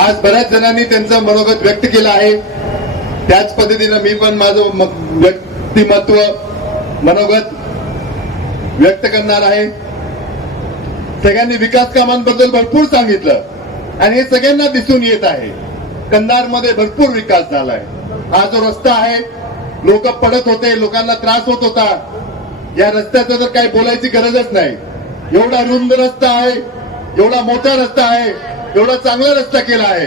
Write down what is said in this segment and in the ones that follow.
आज बऱ्याच जणांनी त्यांचं मनोगत व्यक्त केलं आहे त्याच पद्धतीनं मी पण माझं व्यक्तिमत्व मनोगत व्यक्त करणार आहे सगळ्यांनी विकास कामांबद्दल भरपूर सांगितलं आणि हे सगळ्यांना दिसून येत आहे कंधार मध्ये भरपूर विकास झालाय हा जो रस्ता आहे लोक पडत होते लोकांना त्रास होत होता या रस्त्याचं तर काही बोलायची गरजच नाही एवढा रुंद रस्ता आहे एवढा मोठा रस्ता आहे एवढा चांगला रस्ता केला आहे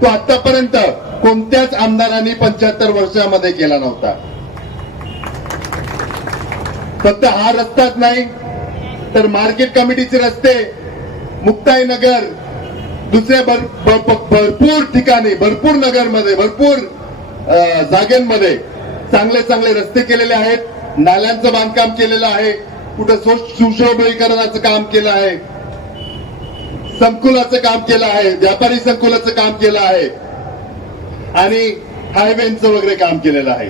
तो आतापर्यंत कोणत्याच आमदारांनी पंच्याहत्तर वर्षामध्ये केला नव्हता फक्त हा रस्ताच नाही तर मार्केट कमिटीचे रस्ते नगर दुसऱ्या भरपूर ठिकाणी भरपूर नगरमध्ये भरपूर जागेंमध्ये चांगले चांगले रस्ते केलेले आहेत नाल्यांचं बांधकाम केलेलं आहे कुठं सुशोभीकरणाचं काम केलं आहे संकुलाचं काम केलं आहे व्यापारी संकुलाचं काम केलं आहे आणि हायवेचं वगैरे काम केलेलं आहे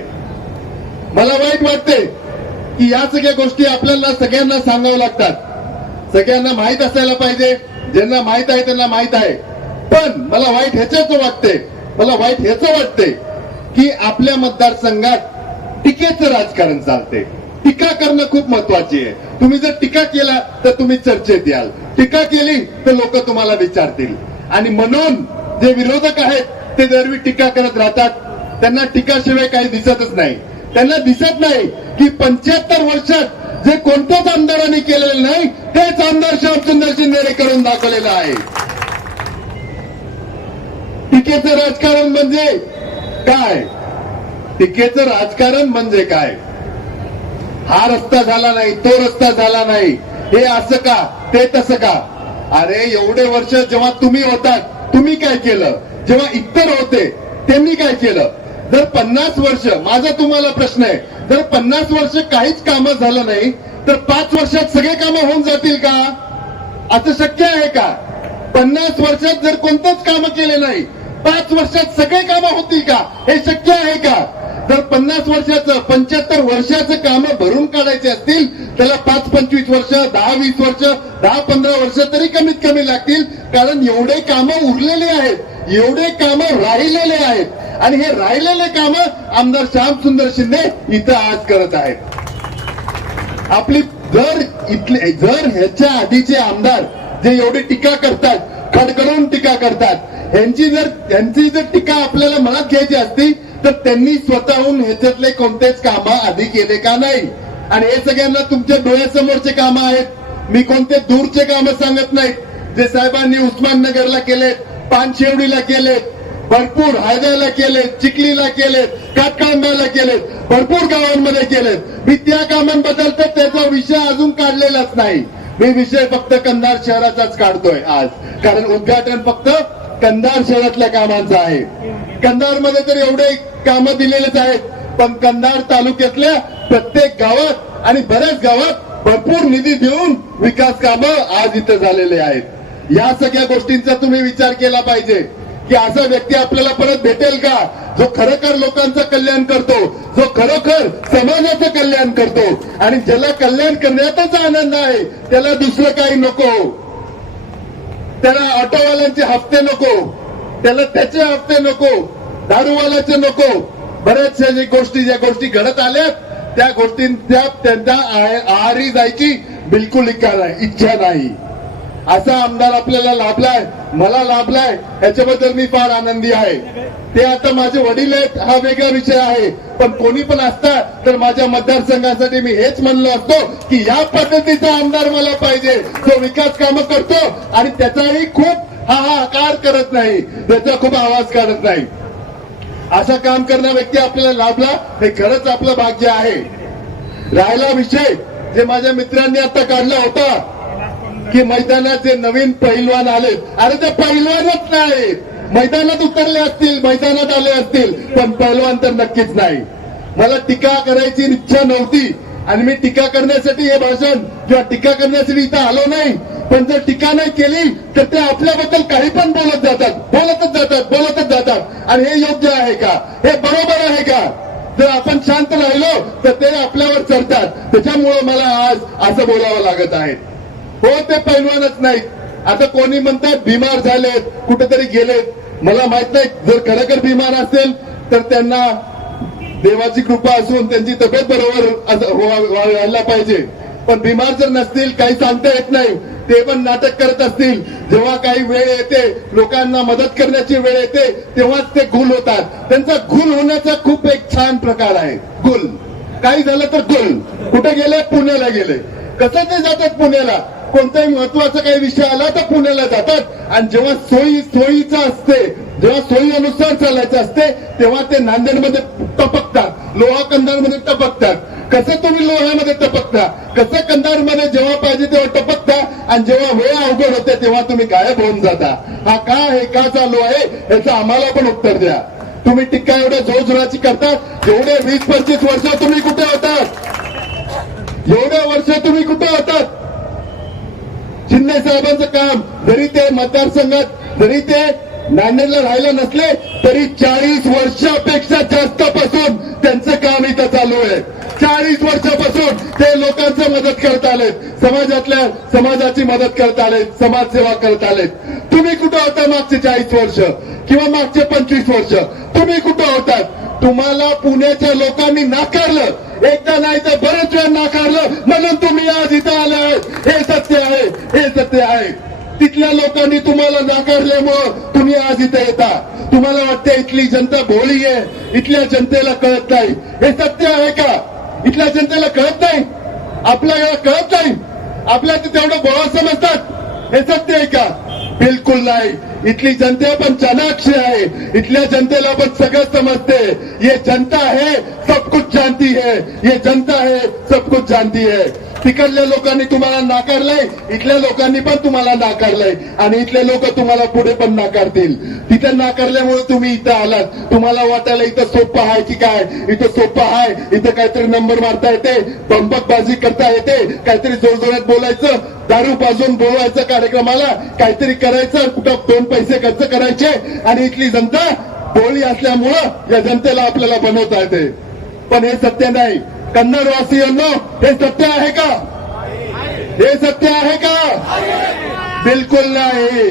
मला वाईट वाटते की या सगळ्या गोष्टी आपल्याला सगळ्यांना सांगाव्या लागतात सगळ्यांना माहीत असायला पाहिजे ज्यांना माहीत आहे त्यांना माहीत आहे पण मला वाईट ह्याच्याच वाटते मला वाईट ह्याचं वाटते की आपल्या मतदारसंघात टीकेचं राजकारण चालते टीका करणं खूप महत्वाची आहे तुम्ही जर टीका केला तर तुम्ही चर्चेत याल टीका केली तर लोक तुम्हाला विचारतील आणि म्हणून जे विरोधक आहेत ते दरवी टीका करत राहतात त्यांना टीकाशिवाय काही दिसतच नाही त्यांना दिसत नाही की पंच्याहत्तर वर्षात जे कोणत्याच आमदारांनी केलेलं नाही तेच आमदार श्यामचंद्र शिंदे करून दाखवलेलं आहे टीकेचं राजकारण म्हणजे काय टीकेचं राजकारण म्हणजे काय हा रस्ता झाला नाही तो रस्ता झाला नाही हे असं का ते तसं का अरे एवढे वर्ष जेव्हा तुम्ही होतात तुम्ही काय केलं जेव्हा इतर होते त्यांनी काय केलं जर पन्नास वर्ष माझा तुम्हाला प्रश्न आहे जर पन्नास वर्ष काहीच काम झालं नाही तर पाच वर्षात सगळे कामं होऊन जातील का असं शक्य आहे का पन्नास वर्षात जर कोणतंच काम केले नाही पाच वर्षात सगळे कामं होतील का हे शक्य आहे का जर पन्नास वर्षाचं पंच्याहत्तर वर्षाचं काम भरून काढायचे असतील त्याला पाच पंचवीस वर्ष दहा वीस वर्ष दहा पंधरा वर्ष तरी कमीत कमी लागतील कारण एवढे काम उरलेले आहेत एवढे काम राहिलेले आहेत आणि हे राहिलेले काम आमदार श्याम सुंदर शिंदे इथं आज करत आहेत आपली जर इथले जर ह्याच्या आधीचे आमदार जे एवढे टीका करतात खडकडून टीका करतात यांची जर यांची जर टीका आपल्याला मनात घ्यायची असती तर त्यांनी स्वतःहून ह्याच्यातले कोणतेच काम आधी केले का नाही आणि हे सगळ्यांना तुमच्या डोळ्यासमोरचे काम आहेत मी कोणते दूरचे काम सांगत नाहीत जे साहेबांनी उस्माननगरला केलेत पानशेवडीला केलेत भरपूर हायद्याला केलेत चिखलीला केलेत काटकांब्याला केलेत भरपूर गावांमध्ये केलेत मी त्या कामांबद्दल तर त्याचा विषय अजून काढलेलाच नाही मी विषय फक्त कंधार शहराचाच काढतोय आज कारण उद्घाटन फक्त कंधार शहरातल्या कामांचं आहे कंधारमध्ये तर एवढे काम दिलेलेच आहेत पण कंधार तालुक्यातल्या प्रत्येक गावात आणि बऱ्याच गावात भरपूर निधी देऊन विकास काम आज इथं झालेले आहेत या सगळ्या गोष्टींचा तुम्ही विचार केला पाहिजे की असा व्यक्ती आपल्याला परत भेटेल का जो खरोखर लोकांचं कल्याण करतो जो खरोखर समाजाचं कल्याण करतो आणि ज्याला कल्याण करण्यातच आनंद आहे त्याला दुसरं काही नको त्याला ऑटोवाल्यांचे हप्ते नको त्याला त्याचे हप्ते नको दारूवालाचे नको बऱ्याचशा जे गोष्टी ज्या गोष्टी घडत आल्यात त्या गोष्टींच्या त्यांना आहारी जायची बिलकुल इच्छा नाही असा आमदार आपल्याला लाभलाय मला लाभलाय याच्याबद्दल मी फार आनंदी आहे ते आता माझे वडील आहेत हा वेगळा विषय आहे पण कोणी पण असता तर माझ्या मतदारसंघासाठी मी हेच म्हणलो असतो की या पद्धतीचा आमदार मला पाहिजे जो विकास कामं करतो आणि त्याचाही खूप हा हा कार करत नाही त्याचा खूप आवाज काढत नाही असा काम करणारा व्यक्ती आपल्याला लाभला हे खरंच आपलं भाग्य आहे राहिला विषय जे माझ्या मित्रांनी आता काढला होता की मैदानाचे नवीन पहिलवान आले अरे ते पहिलवानच नाही मैदानात उतरले असतील मैदानात आले असतील पण पहिलवान तर नक्कीच नाही मला टीका करायची इच्छा नव्हती आणि मी टीका करण्यासाठी हे भाषण किंवा टीका करण्यासाठी इथं आलो नाही पण जर टीका नाही केली तर ते आपल्याबद्दल काही पण बोलत जातात बोलतच जातात बोलतच जातात आणि हे योग्य आहे का हे बरोबर आहे का जर आपण शांत राहिलो तर ते आपल्यावर चढतात त्याच्यामुळं मला आज असं बोलावं लागत आहे हो ते पैलवानच नाही आता कोणी म्हणतात बिमार झालेत कुठेतरी गेलेत मला माहित नाही जर खरखर बिमार असेल तर त्यांना देवाची कृपा असून त्यांची तब्येत बरोबर व्हायला पाहिजे पण बिमार जर नसतील काही सांगता येत नाही ते पण नाटक करत असतील जेव्हा काही वेळ येते लोकांना मदत करण्याची वेळ येते तेव्हाच ते गुल होतात त्यांचा गुल होण्याचा खूप एक छान प्रकार आहे गुल काही झालं तर गुल कुठे गेले पुण्याला गेले कसं ते जातात पुण्याला कोणताही महत्वाचा काही विषय आला तर पुण्याला जातात आणि जेव्हा सोयी सोयीचा असते जेव्हा सोयी अनुसार चालायचं असते तेव्हा ते नांदेडमध्ये टपकतात लोहाकंदांमध्ये टपकतात कसं तुम्ही लोह्यामध्ये टपकता कसं कंदारमध्ये जेव्हा पाहिजे तेव्हा टपकता आणि जेव्हा वेळ अवघड होते तेव्हा तुम्ही गायब होऊन जाता हा का हे का चालू आहे याचं आम्हाला पण उत्तर द्या तुम्ही टीका एवढ्या जोरजोराची करता एवढे वीस पंचवीस वर्ष तुम्ही कुठे होता एवढ्या वर्ष तुम्ही कुठे होतात शिंदे साहेबांचं काम जरी ते मतदारसंघात जरी ते नांदेडला राहिलं नसले तरी चाळीस वर्ष समाजाची मदत करत आलेत समाजसेवा करत आलेत तुम्ही कुठं होता मागचे चाळीस वर्ष किंवा मागचे पंचवीस वर्ष तुम्ही कुठं होतात तुम्हाला पुण्याच्या लोकांनी नाकारलं एकदा नाही तर बरेच वेळ नाकारलं म्हणून तुम्ही आज इथं आले हे सत्य आहे हे सत्य आहे तिथल्या लोकांनी तुम्हाला नाकारल्यामुळं तुम्ही आज इथे येता तुम्हाला वाटते इथली जनता भोळी आहे इथल्या जनतेला कळत नाही हे सत्य आहे का इथल्या जनतेला कळत नाही आपल्याला कळत नाही तर तेवढं बोळा समजतात हे सत्य आहे का बिलकुल नाही इथली जनता पण चनाक्षी आहे इथल्या जनतेला पण सगळं समजते ये जनता आहे सब कुछ जानती है ये जनता है सब कुछ जानती है तिकडल्या लोकांनी तुम्हाला नाकारलंय इथल्या लोकांनी पण तुम्हाला नाकारलंय आणि इथले लोक तुम्हाला पुढे पण नाकारतील तिथे नाकारल्यामुळे तुम्ही इथं आलात तुम्हाला वाटायला इथं सोपं आहे की काय इथं सोपं आहे इथं काहीतरी नंबर मारता येते पंपकबाजी करता येते काहीतरी जोरजोरात बोलायचं दारू बाजून बोलवायचं कार्यक्रमाला काहीतरी करायचं कुठं दोन पैसे खर्च करायचे आणि इथली जनता बोळी असल्यामुळं या जनतेला आपल्याला बनवता येते पण हे सत्य नाही कन्नडवासियांना हे सत्य आहे का हे सत्य आहे का बिलकुल नाही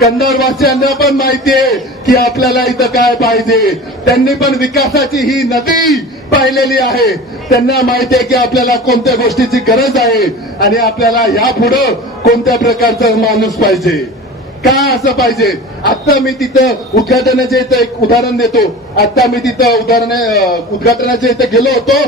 कन्नडवासियांना पण माहितीये की आपल्याला इथं काय पाहिजे त्यांनी पण विकासाची ही नदी पाहिलेली आहे त्यांना आहे की आपल्याला कोणत्या गोष्टीची गरज आहे आणि आपल्याला ह्या पुढं कोणत्या प्रकारचा माणूस पाहिजे का असं पाहिजे आता मी तिथं उद्घाटनाचे इथं एक उदाहरण देतो आता मी तिथं उदाहरण उद्घाटनाच्या इथं गेलो होतो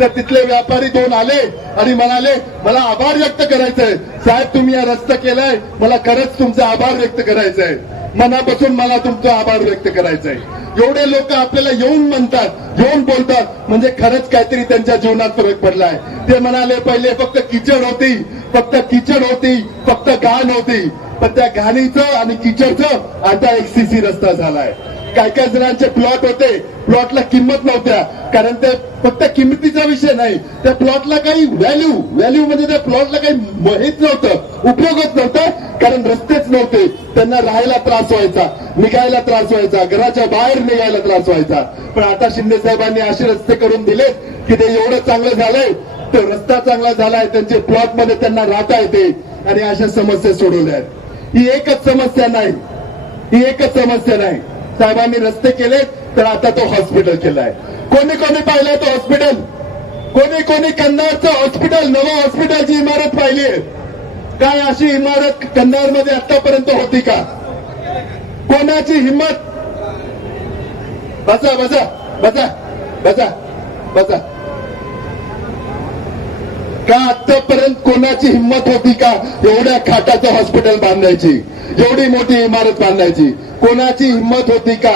त्या तिथले व्यापारी दोन आले आणि म्हणाले मला आभार व्यक्त करायचंय साहेब तुम्ही या रस्ता केलाय मला खरंच तुमचा आभार व्यक्त करायचा आहे मनापासून मला तुमचा आभार व्यक्त करायचा आहे एवढे लोक आपल्याला येऊन म्हणतात येऊन बोलतात म्हणजे खरंच काहीतरी त्यांच्या जीवनात फरक पडलाय ते म्हणाले पहिले फक्त किचड होती फक्त किचड होती फक्त घाण होती पण त्या घाणीचं आणि किचडचं आता एक सीसी रस्ता झालाय काही काही जणांचे प्लॉट होते प्लॉटला किंमत नव्हत्या कारण ते फक्त किंमतीचा विषय नाही त्या प्लॉटला काही व्हॅल्यू व्हॅल्यू म्हणजे त्या प्लॉटला काही हेच नव्हतं उपयोगच नव्हतं कारण रस्तेच नव्हते त्यांना राहायला त्रास व्हायचा निघायला त्रास व्हायचा घराच्या बाहेर निघायला त्रास व्हायचा पण आता शिंदे साहेबांनी असे रस्ते करून दिले की ते एवढं चांगलं झालंय तो रस्ता चांगला झालाय त्यांचे प्लॉट मध्ये त्यांना राहता येते आणि अशा समस्या सोडवल्या आहेत ही एकच समस्या नाही ही एकच समस्या नाही साहेबांनी रस्ते केले तर आता तो हॉस्पिटल केलाय कोणी कोणी पाहिलं तो हॉस्पिटल कोणी कोणी कन्नारचं हॉस्पिटल नवं हॉस्पिटलची इमारत पाहिली काय अशी इमारत कन्नार मध्ये आतापर्यंत होती का कोणाची हिंमत बसा बसा बसा बसा बसा का आतापर्यंत कोणाची हिंमत होती का एवढ्या खाटाचं हॉस्पिटल बांधायची एवढी मोठी इमारत बांधायची कोणाची हिंमत होती का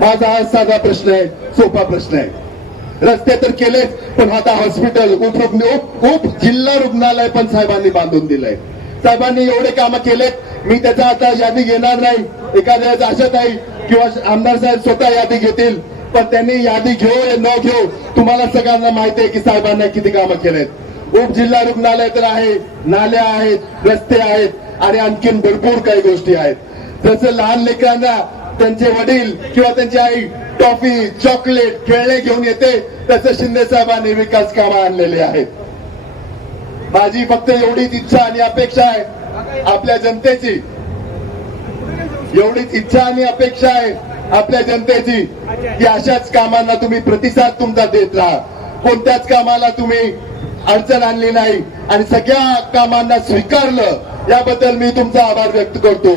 माझा हा साधा प्रश्न आहे सोपा प्रश्न आहे रस्ते तर केलेत पण आता हॉस्पिटल उपरुग्ण उप जिल्हा रुग्णालय पण साहेबांनी बांधून दिलंय साहेबांनी एवढे काम केलेत मी त्याचा आता यादी घेणार नाही एखाद्या आशा आहे किंवा आमदार साहेब स्वतः यादी घेतील पण त्यांनी यादी घेऊ न घेऊ तुम्हाला सगळ्यांना माहिती आहे की साहेबांना किती कामं केलेत जिल्हा रुग्णालय तर आहे नाल्या आहेत रस्ते आहेत आणि आणखीन भरपूर काही गोष्टी आहेत जसं लहान लेकरांना त्यांचे वडील किंवा त्यांची आई टॉफी चॉकलेट खेळणे घेऊन येते तसं शिंदे साहेबांनी विकास कामं आणलेले आहेत माझी फक्त एवढीच इच्छा आणि अपेक्षा आहे आपल्या जनतेची एवढीच इच्छा आणि अपेक्षा आहे आपल्या जनतेची की अशाच कामांना तुम्ही प्रतिसाद तुमचा देत राहा कोणत्याच कामाला तुम्ही अडचण आणली नाही आणि सगळ्या कामांना स्वीकारलं याबद्दल मी तुमचा आभार व्यक्त करतो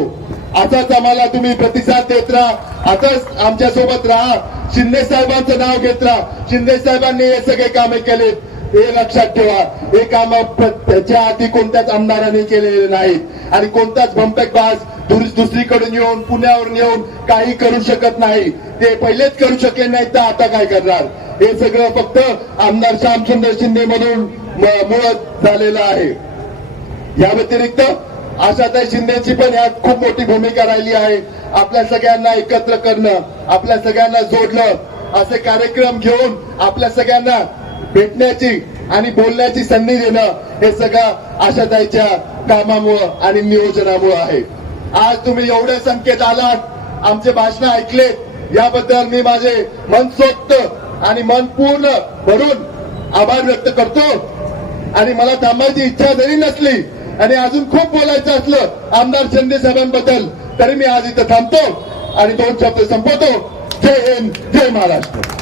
असाच आम्हाला तुम्ही प्रतिसाद देत राहा आताच आमच्या सोबत राहा शिंदे साहेबांचं नाव घेत राहा शिंदे साहेबांनी हे सगळे कामे केले हे लक्षात ठेवा हे काम त्याच्या आधी कोणत्याच आमदाराने केलेले नाही आणि कोणताच भंपक बास दुसरीकडून येऊन पुण्यावरून येऊन काही करू शकत नाही ते पहिलेच करू शकले नाही तर आता काय करणार हे सगळं फक्त आमदार श्यामचंद्र शिंदे म्हणून मुळत झालेलं आहे या व्यतिरिक्त आशाताई शिंदेची पण यात खूप मोठी भूमिका राहिली आहे आपल्या सगळ्यांना एकत्र करणं आपल्या सगळ्यांना जोडलं असे कार्यक्रम घेऊन आपल्या सगळ्यांना भेटण्याची आणि बोलण्याची संधी देणं हे सगळं आशाताईच्या कामामुळं आणि नियोजनामुळं आहे आज तुम्ही एवढ्या संकेत आलात आमचे भाषण ऐकले याबद्दल मी माझे मन मनसोक्त आणि मन पूर्ण भरून आभार व्यक्त करतो आणि मला थांबायची इच्छा जरी नसली आणि अजून खूप बोलायचं असलं आमदार शिंदे साहेबांबद्दल तरी मी आज इथं थांबतो आणि दोन शब्द संपवतो जय हिंद जय महाराष्ट्र